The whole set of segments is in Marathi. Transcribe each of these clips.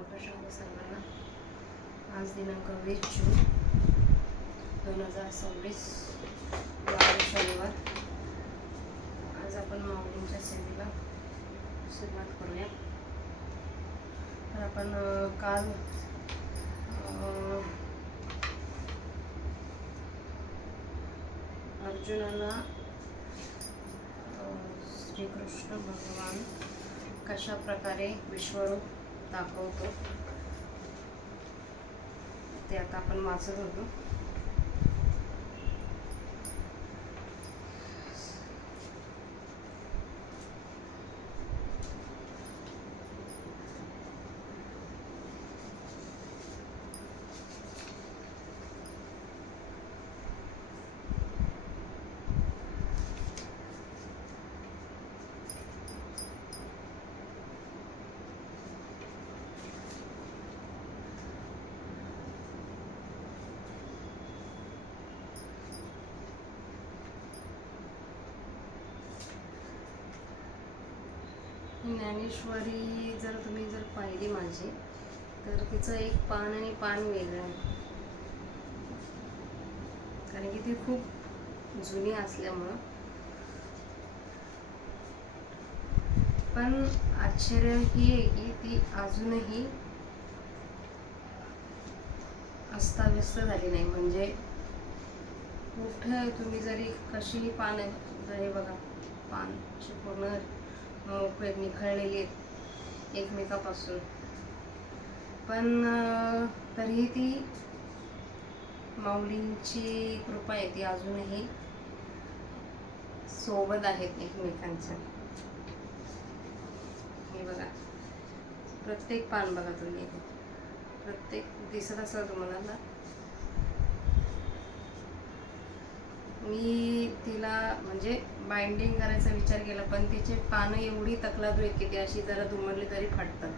रामकृष्ण सर्वांना. आज दिनांक 20 जून 2026 वार शनिवार. आज आपण माऊलींच्या सेवेला सुरुवात करूया. तर आपण काल अर्जुनाला श्रीकृष्ण भगवान कशा प्रकारे विश्वरूप दाखवतो ते आता आपण वाचत होतो. ज्ञानेश्वरी जर तुम्ही पाहिली माझी, तर तिचं एक पान आणि पान वेगळं आहे, कारण की ती खूप जुनी असल्यामुळं. पण आश्चर्य ही आहे की ती अजूनही अस्ताव्यस्त झाली नाही. म्हणजे कुठं तुम्ही जरी कशीही पानं, जरी बघा पान पूर्ण मोकळे निखळलेली आहेत एकमेकापासून, पण तरीही ती माऊलींची कृपा आहे, ती अजूनही सोबत आहेत एकमेकांच्या. हे बघा, प्रत्येक पान बघा तुम्ही, प्रत्येक दिसत असेल तुम्हाला ना. मी तिला म्हणजे बाइंडिंग करायचा विचार केला, पण तिचे पानं एवढी तकलादू आहेत की ती अशी जरा दुमडली तरी फाटतात.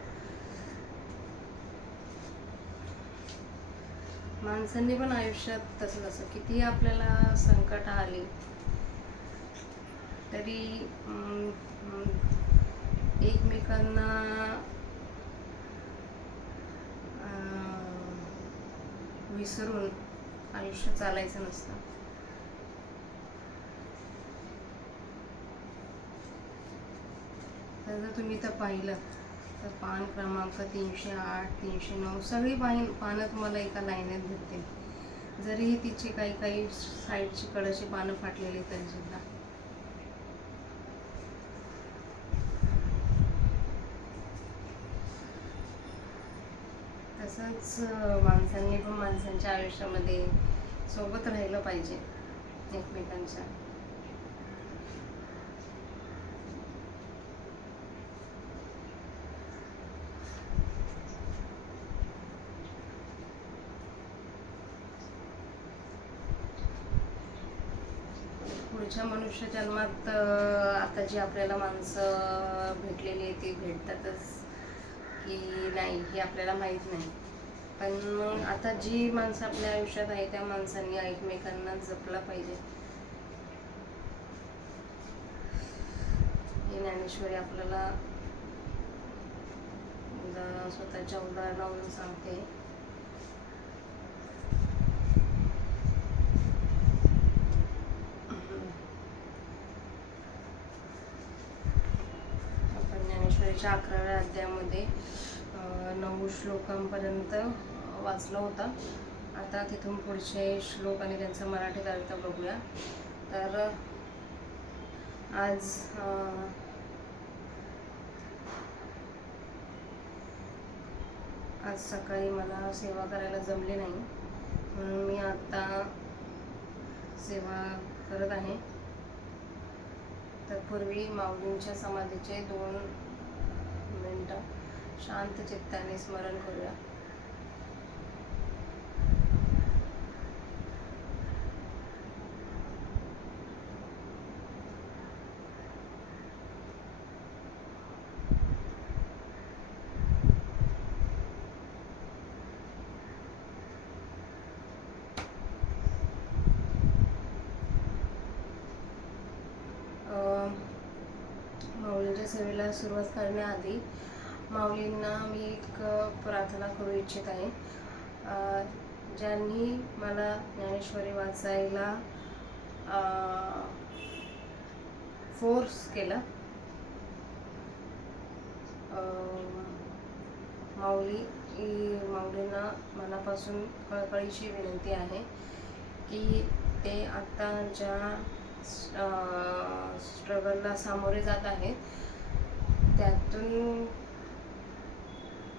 माणसांनी पण आयुष्यात तसंच असं, किती आपल्याला संकट आली तरी एकमेकांना विसरून आयुष्य चालायचं नसतं. तर जर तुम्ही तर पाहिलं तर पान क्रमांक 308, 309 सगळी पानं तुम्हाला एका लाईनीत भेटतील. जरीही तिची काही साईडची कडची पानं फाटलेली तरी सुद्धा. तसंच माणसांनी पण माणसांच्या आयुष्यामध्ये सोबत राहिलं पाहिजे एकमेकांच्या. पुढच्या मनुष्य जन्मात आता जी आपल्याला माणसं भेटलेली आहे ती भेटतातच की नाही हे आपल्याला माहीत नाही. पण मग आता जी माणसं आपल्या आयुष्यात आहे त्या माणसांनी एकमेकांना जपलं पाहिजे. ही ज्ञानेश्वरी आपल्याला स्वतःच्या उदाहरणावरून सांगते. आपण ज्ञानेश्वरीच्या 11व्या अध्यायामध्ये 9 श्लोकांपर्यंत वाचला होता. आता तिथून पुढचे श्लोक आणि त्यांचा मराठीत अर्थ बघूया. तर आज सकाळी मला सेवा करायला जमली नाही, म्हणून मी आता सेवा करत आहे. तत्पूर्वी माऊलींच्या समाधीचे 2 मिनिटं शांत चित्ताने स्मरण करूया. माऊलींच्या सेवेला सुरुवात करण्याआधी माऊलींना मी एक प्रार्थना करू इच्छित आहे. ज्यांनी मला ज्ञानेश्वरी वाचायला फोर्स केला, माऊलींना मनापासून कळकळीची विनंती आहे की ते आता ज्या स्ट्रगलला सामोरे जात आहेत त्यातून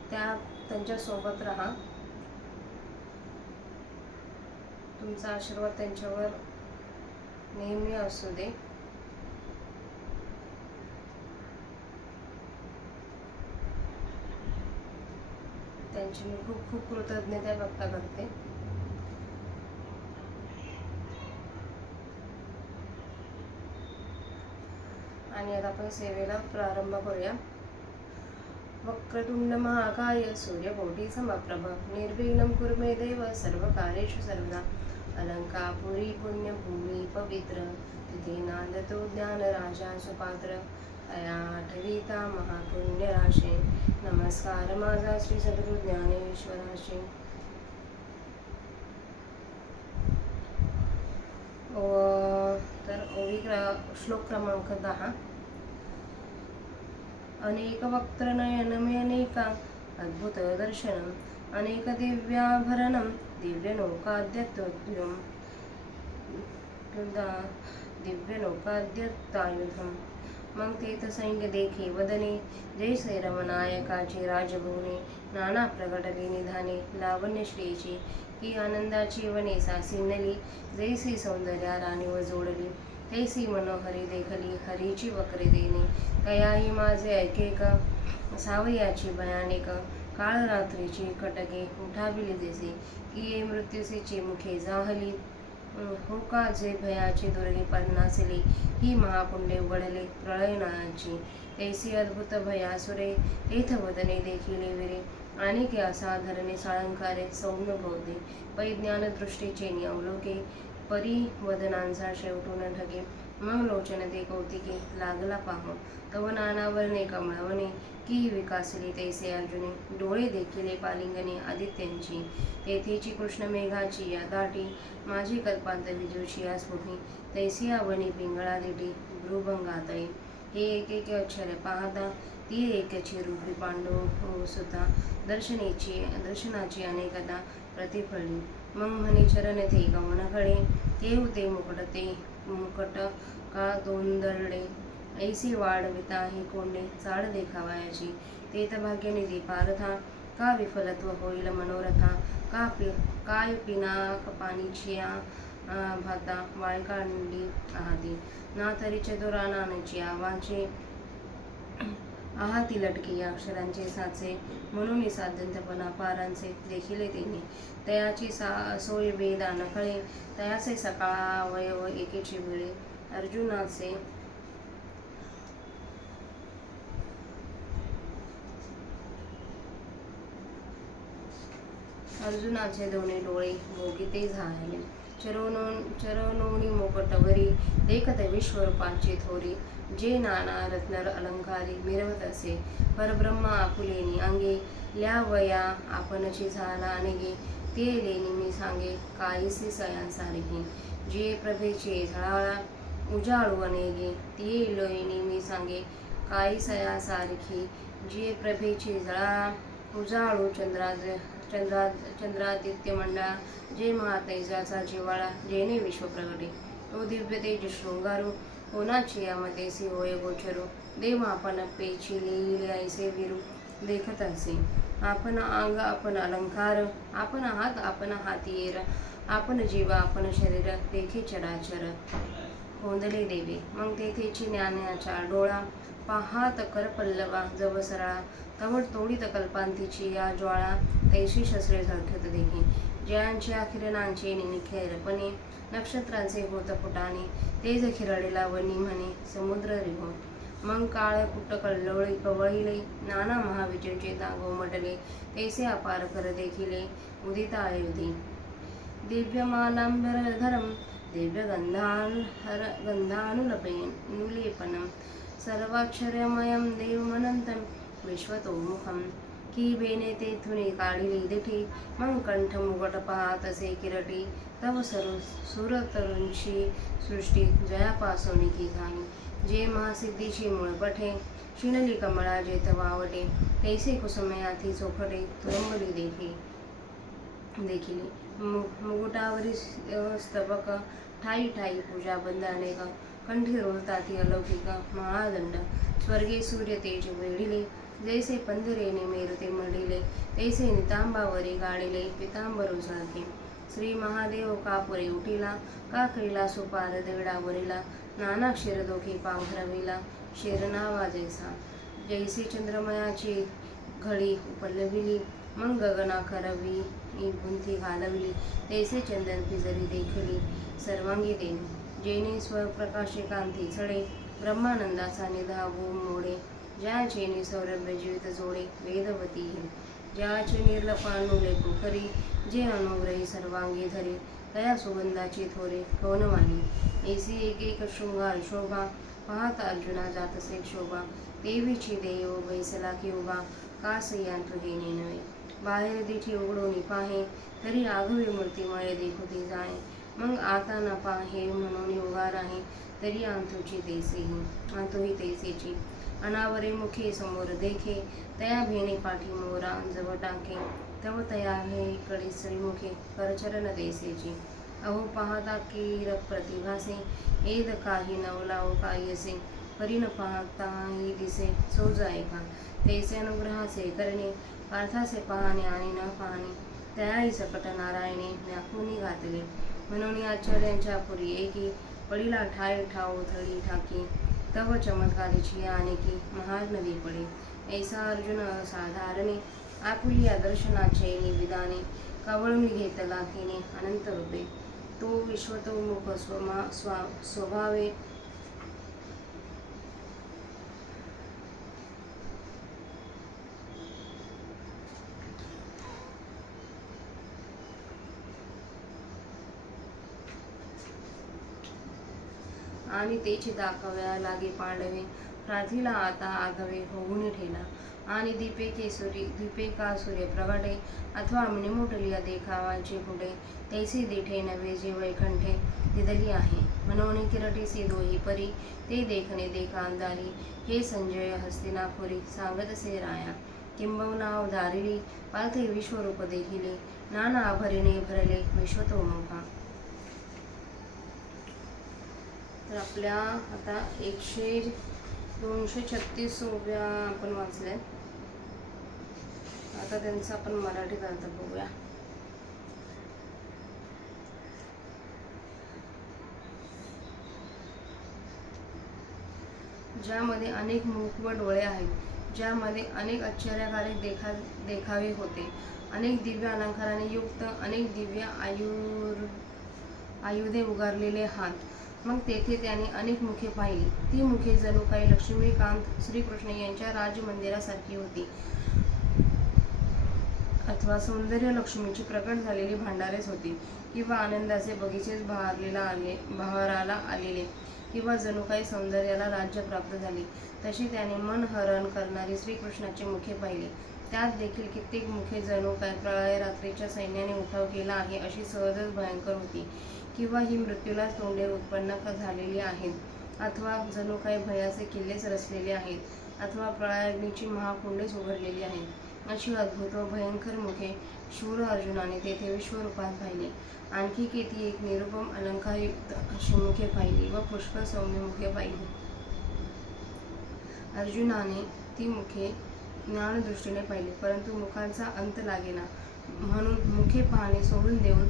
त्यांच्यासोबत राहा. तुमचा आशीर्वाद त्यांच्यावर नेहमी असू दे. त्यांची मी खूप खूप कृतज्ञता व्यक्त करते. आणि आता आपण सेवेला प्रारंभ करूया. वक्रतुंड महाकाय सूर्यकोटी समप्रभ निर्विघ्नं कुरु मे देव सर्वकार्येषु सर्वदा. अलंकापुरी पुण्यभूमी पवित्र तिथे नांदतो ज्ञानराजा सुपात्र. तया आठविता महापुण्य राशे नमस्कार माझा श्री सद्गुरु ज्ञानेश्वराशी. तर ओवी श्लोक क्रमांक 10. अनेक वक्त्र नयनमे अनेका अद्भुत दर्शनम अनेक दिव्याभरणम दिव्यनौकाद्यत्वद्युम दिव्यनौकाद्यत्तायुधम. मग तेथ सैन्य देखे वदने जैसे रमनायकाची राजभुवने. नाना प्रगटली निधाने लावण्य श्रीची की आनंदाची वने सासिनली. जैसी सौंदर्या राणीव जोडली तैसी मनोहरी देखली हरीची वक्रे देणे. तयाही माझे ऐकेक सावयाची भयानिक काळ रात्रीची कटके उठाविली जैसे की ये मृत्यूसेची मुखे जाहली. हो का जे भयाची दुर्गे पन्नासली ही महापुंडे उघडले प्रळयनाची. तैसी अद्भुत भयासुरे तेथ वदने देखिले विरे. अनेके असाधारणे साळंकारे सौम्य बौद्धे पै ज्ञानदृष्टीचे अवलोके परिवदनांचा शेवटून ढगे. मग लोचन ते कौतिके लागला पाहू तव नानावरणे कमळवणे की विकासली तैसे अर्जुने. डोळे देखिले पालिंगणे आदित्यांची तेथेची कृष्ण मेघाची या दाटी. माझी कल्पांत विजूची या स्फुटी तैसी आवणी पिंगळा दिटी भ्रुभंगातळी. हे एक एक अक्षर पाहता ती एकची रूपी पांडू सुता. दर्शनाची अनेकदा प्रतिफळली. मग म्हणे चरण ते गमनकडे केव ते मुकट का दोंदरडे. ऐसी वाढविता ही कोंडे चाड देखावयाची. तेथ भाग्यनिधी पारथा का विफलत्व होईल मनोरथा. काय पिनाक पाणीचिया भाता वाळकांडी आहाती. ना तरी चतुरा नानाची आवाचे आहाती लटके या अक्षरांचे साचे. म्हणून साध्यंतपणा पारांचे देखिले तेने. तयाची सोय वेदा नकळे तयाचे सकाळ अवयव एकेची वेळे. अर्जुनाचे दोन्ही डोळे भोगिते झाले. चरणोनी मुकटवरी देखत विश्वरूपाची थोरी. जे नाना रत्नर अलंकारी मिरवत असे परब्रह्म आपुलेनी अंगे. ल्यावया आपणची झाला अनेगे ते लेनी मी सांगे काहीसी सयांसारखी. जे प्रभेचे झळाळा उजाळू अनेगे ती लोईनी मी सांगे काही सयासारखी. जे प्रभेचे झळाळा उजाळू चंद्रादित्य मंडळा. जे महातेजाचा जिवाळा जेणे विश्व प्रगटे. तो दिव्य तेज शृंगारू कोणाची यामतेसी होय गोचरू. देव आपण पेची लिहिले ऐसे विरू देखत असे. आपण अंग आपण अलंकार आपण हात आपण हातीर. आपण जीवा आपण शरीर देखे चराचर कोंदले देवे. मग तेथेची ज्ञानाचा डोळा पाहात कर पल्लवा जव सरळा. तवड तोडीत कल्पांतीची या ज्वाळा तैशी शस्त्रे झळकत देखी. जयांच्या किरणांचे निखेरपणे नक्षत्रांचे होत फुटाणे. तेज खिरडेला वनी म्हणे समुद्र रिहो. मग काळ कुट कवळिले नाना महाविजयचे गोमटले. तैसे अपार कर देखिले उदित आयुधी. दिव्यमालांबरधरम दिव्य गंधानुलेपनम सर्वाक्षरमयं देवमनंतं विश्वतोमुखं. की बेने तेथुनी काढिली दिठी, मग कंठ मुगट पाहत असे किरटी, तव सुरतरुंची सृष्टी जयापासोनी की घाणी, जे महासिद्धीची मूळ पठे, शिनली कमळा जेथ वावटे, तैसे कुसुमे हाती चोखटे, तुरंबली देखिली. मुकुटावरी स्तबक, ठाई ठाई पूजा बंद अनेक, कंठी रोलताती अलौकिक महादंड, स्वर्गे सूर्य तेज वेढिले, जैसे पंधरेने मेरुते मढिले, तैसे नितांबावरी गाडिले पितांबरू झळके. श्री महादेव कापुरे उठिला, का कैला सुपार दगडावरिला, नाना क्षीरदोखी पांघरविला, शेरनावा जैसा, जैसी चंद्रमयाची घडी उपलविली, मग गगना करवी गुंथी घालविली, तैसे चंदन पिजरी देखली सर्वांगी देणी, जेने स्वप्रकाशे कांती चढे, ब्रह्मानंदाचा निधावू मोडे, ज्या चेनी सौरभ्य जीवित जोडे वेदवती हिल, ज्याचे निर्लपानुले पोखरी, जे अनुग्रही सर्वांगी धरे, तया सुगंधाची थोरे कवनवाणी, ऐसी एक एक शृंगार शोभा, पाहत अर्जुना जातसे शोभा, देवीची देव बैसला की उभा, कास यांतु हे नेनवे, बाहेर दिठी उघडोनी पाहे, तरी आघवे मूर्तिमय देखुती जाणे, मग आता न पाहे म्हणून उभा राहे, तरी अंतुची तैसेही अंतुही तैसेची, अनावरे मुखे समोर देखे, तया भेणे पाठी मोरा जव टाके, तव तया हे कडे श्रीमुखे करचरण तैसेची, अहो पाहता की प्रतिभासे, एद काही नवलाव काही असे, परी न पाहताही दिसे सोज ऐका, तैसे अनुग्रहाचे करणे, पार्थाचे पाहणे आणि न पाहणे, तयाही सकट नारायणे व्याकुनी घातले, म्हणून आचार्यांच्या पुरी एकी, पडिला ठाय ठाव थळी ठाकी, तव चमत्कारीची अनेकी महार नदी पडे, ऐसा अर्जुन असाधारणे, आपुलिया दर्शनाचे निविदाने, कवळून घेतला तिने अनंत रूपे, तो विश्वतोमुख स्वभावे, आणि तेची दाखव्या लागे पांडवे, प्रार्थीला आता आघवे होऊन ठेला, आणि दीपे का सूर्य प्रगटे, अथवा निमुटलिया देखावाचे पुढे, तैसे दिठे नवे जे वैकंठे दिदली आहे, म्हणून किरटीसी दोही परी, ते देखणे देखांदारी, हे संजय हस्तिनापुरी सांगतसे राया, किंबहुना अवधारिली, पार्थे विश्वरूप देखिले, नाना आभरणे भरले विश्वतोमुखा. तर आपल्या आता 236 ओव्या आपण वाचल्यात. आता त्यांचा आपण मराठीत अर्थ बघूया. ज्यामध्ये अनेक मुख व डोळे आहेत, ज्यामध्ये अनेक आश्चर्यकारक देखावे होते, अनेक दिव्य अलंकाराने युक्त, अनेक दिव्य आयुधे उगारलेले हात, मग तेथे त्याने अनेक मुखे पाहिली. ती मुखे जणू काही लक्ष्मीकांत श्रीकृष्ण यांच्या राजमंदिरासारखी होती, अथवा सौंदर्य लक्ष्मीची प्रकट झालेली भांडारेच होती, किंवा आनंदाचे बगीचेच बहराला आलेले, किंवा जणू काही सौंदर्याला राज्य प्राप्त झाले. तशी त्याने मन हरण करणारी श्रीकृष्णाची मुखे पाहिली. त्यात देखील कित्येक मुखे जणू काय प्रळय रात्रीच्या सैन्याने उठाव केला आहे अशी सहजच भयंकर होती, किंवा ही मृत्यूलाच तोंडे उत्पन्न झालेली आहेत, अथवा जणू काही भयाचे किल्लेच रचलेले आहेत, अथवा प्रळयाग्नीची महाकुंडेच उघडलेली आहेत. अशी अद्भुत व भयंकर मुखे शूर अर्जुनाने तेथे विश्वरूपात पाहिली. आणखी किती एक निरुपम अलंकारयुक्त अशी मुखे पाहिली व पुष्कळ सौम्य मुखे पाहिली. अर्जुनाने ती मुखे ज्ञानदृष्टीने पाहिली, परंतु मुखांचा अंत लागेना, म्हणून मुखे पाहणे सोडून देऊन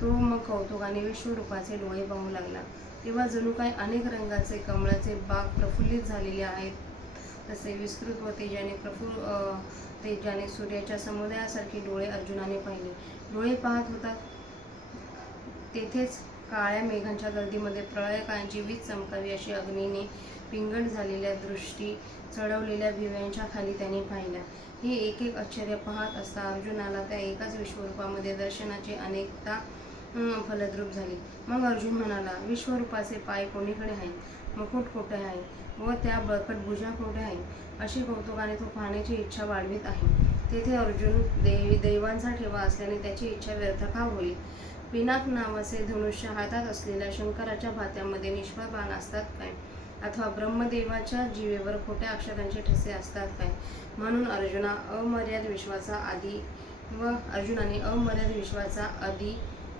तो मग कौतुकाने विश्वरूपाचे डोळे पाहू लागला. तेव्हा जणू काही अनेक रंगाचे कमळाचे बाग प्रफुल्लित झालेले आहेत, तसे विस्तृत व तेजाने सूर्याच्या समुदायासारखे डोळे अर्जुनाने पाहिले. डोळे पाहत होता तेथेच काळ्या मेघांच्या गर्दीमध्ये प्रळयकाळाची वीज चमकावी अशी अग्नीने पिंगट झालेल्या दृष्टी चढवलेल्या भिव्यांच्या खाली त्याने पाहिल्या. हे एक एक आश्चर्य पाहत असता अर्जुनाला त्या एकाच विश्वरूपामध्ये दर्शनाची अनेकता फलद्रूप झाली. मग अर्जुन म्हणाला, विश्वरूपाचे पाय कोणीकडे आहेत? मुकुट कोठे आहे व त्या बळकट भुजा कोठे आहे, अशी कौतुकाने तो पाहण्याची इच्छा वाढवीत आहे. तेथे अर्जुन दैवांचा ठेवा असल्याने त्याची इच्छा व्यर्थ का होईल. पिनाक नावाचे धनुष्य हातात असलेल्या शंकराच्या भात्यामध्ये निष्फळ बाण असतात काय, अथवा ब्रह्मदेवाच्या जीवेवर खोट्या अक्षरांचे ठसे असतात काय. म्हणून अर्जुनाने अमर्याद विश्वाचा आदी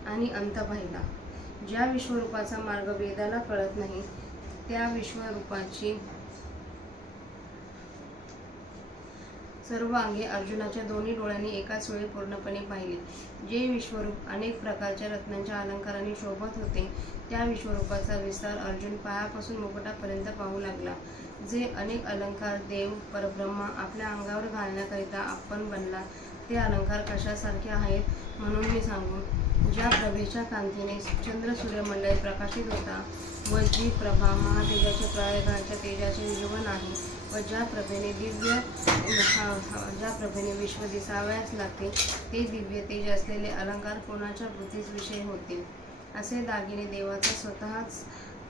आणि अंत पाहिला. ज्या विश्वरूपाचा मार्ग वेदाला कळत नाही त्या विश्वरूपाची सर्व अंगे अर्जुनाच्या दोन्ही डोळ्यांनी एकाच वेळी पूर्णपणे पाहिली. जे विश्वरूप अनेक प्रकारच्या रत्नांच्या अलंकारांनी शोभत होते त्या विश्वरूपाचा विस्तार अर्जुन पायापासून मुकुटापर्यंत पाहू लागला. जे अनेक अलंकार देव परब्रह्मा आपल्या अंगावर घालण्याकरिता आपण बनला ते अलंकार कशासारखे आहेत म्हणून मी सांगू. ज्या प्रभेच्या कांतीने चंद्र सूर्यमंडळ प्रकाशित होता व जी प्रभा महातेजाचे प्रळयकाळाच्या तेजाचे जीवन आहे व ज्या प्रभेने विश्व दिसावयास लागते ते दिव्य तेज असलेले अलंकार कोणाच्या बुद्धीस विषय होतील. असे दागिने देवाचा स्वतःच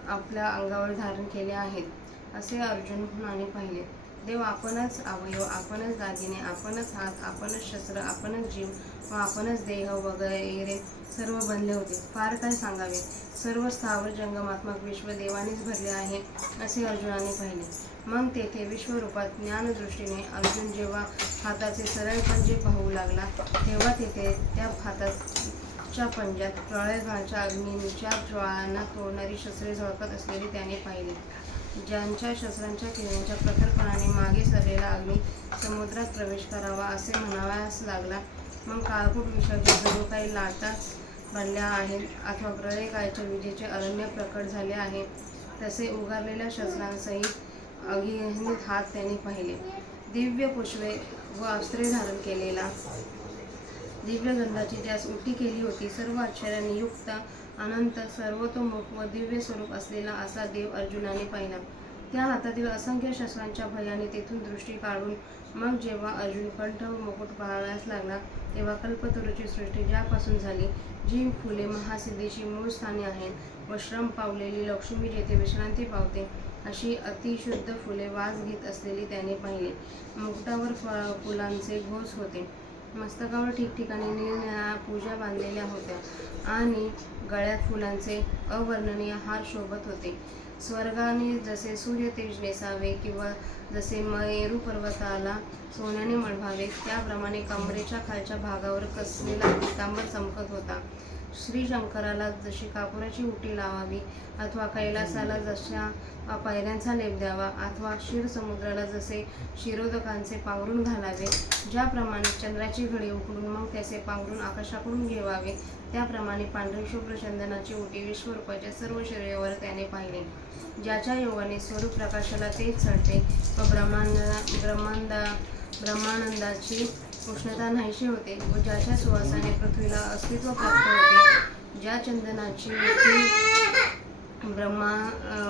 आपल्या अंगावर धारण केले आहेत असे अर्जुनाने पाहिले. देव आपणच अवयव, आपणच दागिने, आपणच हात, आपणच शस्त्र, आपणच जीव व आपणच देह वगैरे सर्व बनले होते. फार काय सांगावे. सर्व स्थावर जंगमात्मक विश्व देवानेच भरले आहे असे अर्जुनाने पाहिले. मग तेथे विश्वरूपात ज्ञानदृष्टीने अर्जुन जेव्हा हाताचे सरळ पंजे पाहू लागला तेव्हा तेथे त्या हाताच्या पंजात प्रळयकाळाच्या अग्नीच्या ज्वाळांना तोडणारी शस्त्रे झळकत असलेली त्याने पाहिले. ज्यांच्या शस्त्रांच्या किरणांच्या प्रखरपणाने मागे सरलेला अग्नी समुद्रात प्रवेश करावा असे म्हणावयास लागला. मग काळकूट विषाचे जणू काही लाटाच बनल्या आहेत अथवा प्रळयकाळाच्या विजेचे अरण्य प्रकट झाले आहे तसे उगारलेल्या शस्त्रांसहित अग्निहित हात त्याने पाहिले. दिव्य पुष्पे व अस्त्रे धारण केलेला, दिव्य गंधाची ज्यास उटी केली होती, सर्व आश्चर्यांनी युक्त, अनंत, सर्वतोमुख व दिव्य स्वरूप असलेला असा देव अर्जुनाने पाहिला. त्या हातातील असंख्य शस्त्रांच्या भयाने तेथून दृष्टी काढून मग जेव्हा अर्जुन कंठ व मुकुट पाहावयास लागला तेव्हा कल्पतरूची सृष्टी ज्यापासून झाली, जी फुले महासिद्धीची मूळ स्थाने आहेत व श्रम पावलेली लक्ष्मी जेथे विश्रांती पावते अशी अतिशुद्ध फुले वास घेत असलेली त्याने पाहिले. मुकुटावर फुलांचे घोस होते. मस्तकावर ठिकठिकाणी निरनिराळ्या पूजा बांधलेल्या होत्या आणि गळ्यात फुलांचे अवर्णनीय हार शोभत होते. स्वर्गाने जसे सूर्य तेज नेसावे किंवा जसे मेरू पर्वताला सोन्याने मढवावे त्याप्रमाणे कमरेच्या खालच्या भागावर कसलेला पितांबर चमकत होता. श्री शंकराला जशी कापुराची उटी लावावी अथवा कैलासाला जशा पायऱ्यांचा लेप द्यावा अथवा क्षीरसमुद्राला जसे क्षीरोदकांचे पांघरून घालावे, ज्याप्रमाणे चंद्राची घडी उकडून मग त्याचे पांघरून आकाशाकडून घेवावे त्याप्रमाणे पांढरी शुभ्र चंदनाची उटी विश्वरूपाच्या सर्व शरीरावर त्याने पाहिले. ज्याच्या योगाने स्वरूप प्रकाशाला तेज चढते व ब्रह्मानंदाची उष्णता नाहीशी होते व ज्याच्या सुवासाने पृथ्वीला अस्तित्व प्राप्त होते, ज्या चंदनाची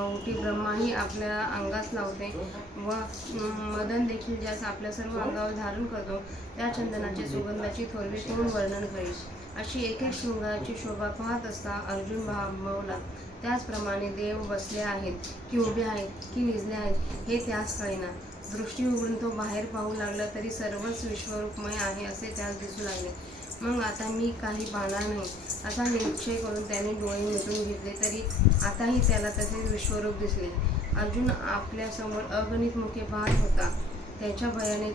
उटी ब्रह्माही आपल्या अंगास लावते व मदन देखील ज्यास आपल्या सर्व अंगावर धारण करतो, त्या चंदनाच्या सुगंधाची थोरवी कोण वर्णन करील. अशी एक एक शृंगाराची शोभा पाहत असता अर्जुन भांबवला. त्याचप्रमाणे देव बसले आहेत की उभे आहेत की निजले आहेत हे त्यास कळेना. दृष्टी उघडून तो बाहेर पाहू लागला तरी सर्वच विश्वरूपमय आहे असे त्यास दिसू लागले. मग आता मी काही पाहणार नाही असा निश्चय करून त्याने डोळे मिटून घेतले तरी आताही त्याला तसेच विश्वरूप दिसले. अर्जुन आपल्यासमोर अगणित मुखे पाहत होता. त्याच्या भयाने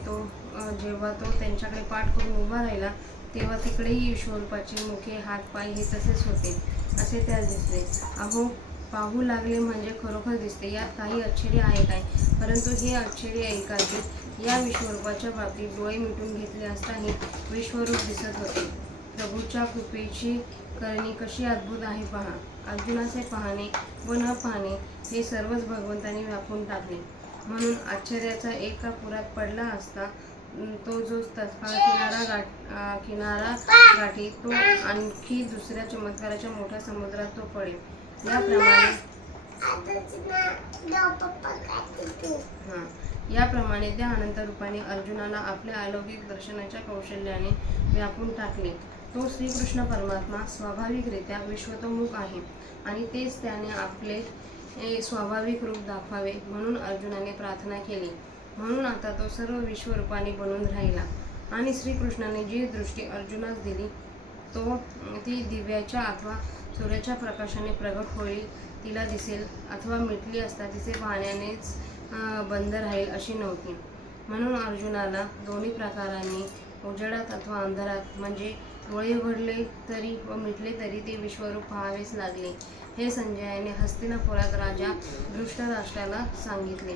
जेव्हा तो त्यांच्याकडे पाठ करून उभा राहिला तेव्हा तिकडेही विश्वरूपाची मुखे, हात, पाय हे तसेच होते असे त्यास दिसले. अहो, पाहू लागले म्हणजे खरोखर दिसते, यात काही आश्चर्य आहे काय. परंतु हे आश्चर्य ऐकावे. या विश्वरूपाच्या बाबतीत डोळे मिटून घेतले असताही विश्वरूप दिसत होते. प्रभूच्या कृपेची करणी कशी अद्भुत आहे पहा. अर्जुनाचे पाहणे व न पाहणे हे सर्वच भगवंताने व्यापून टाकले. म्हणून आश्चर्याचा एका पुरात पडला असता तो जो तत्काळ किनारा गाठी तो आणखी दुसऱ्या चमत्काराच्या मोठ्या समुद्रात तो पडेल. याप्रमाणे त्या अनंत रूपाने अर्जुनाला आपल्या अलौकिक दर्शनाच्या कौशल्याने व्यापून टाकले. तो श्रीकृष्ण परमात्मा स्वाभाविकरित्या विश्वतोमुख आहे आणि तेच त्याने आपले हे स्वाभाविक रूप दाखवावे म्हणून अर्जुनाने प्रार्थना केली. म्हणून आता तो सर्व विश्वरूपाने बनून राहिला आणि श्रीकृष्णाने जी दृष्टी अर्जुनास दिली ती दिव्याच्या अथवा सूर्याच्या प्रकाशाने प्रगट होईल, तिला दिसेल, अथवा मिटली असता तिचे पाहण्यानेच बंद राहील अशी नव्हती. म्हणून अर्जुनाला दोन्ही प्रकारांनी उजेडात अथवा अंधारात म्हणजे डोळे उघडले तरी व मिटले तरी ते विश्वरूप पाहावेच लागले. हे संजयाने हस्तिनापुरात राजा धृतराष्ट्राला सांगितले.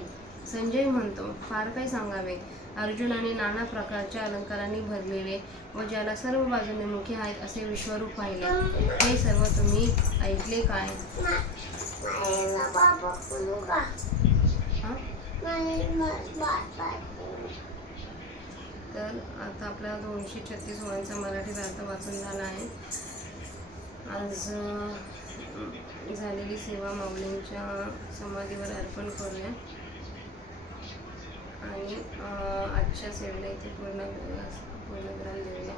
संजय म्हणतो, फार काही सांगावे. अर्जुनाने नाना प्रकारच्या अलंकारांनी भरलेले व ज्याला सर्व बाजूने मुखे आहेत असे विश्वरूप पाहिले. हे सर्व तुम्ही ऐकले काय? तर आता आपला 236 ओळींचा मराठीत अर्थ वाचून झाला आहे. आज झालेली सेवा माऊलींच्या समाधीवर अर्पण करूया आणि आजच्या सेवेला इथे पूर्णविराम देऊया.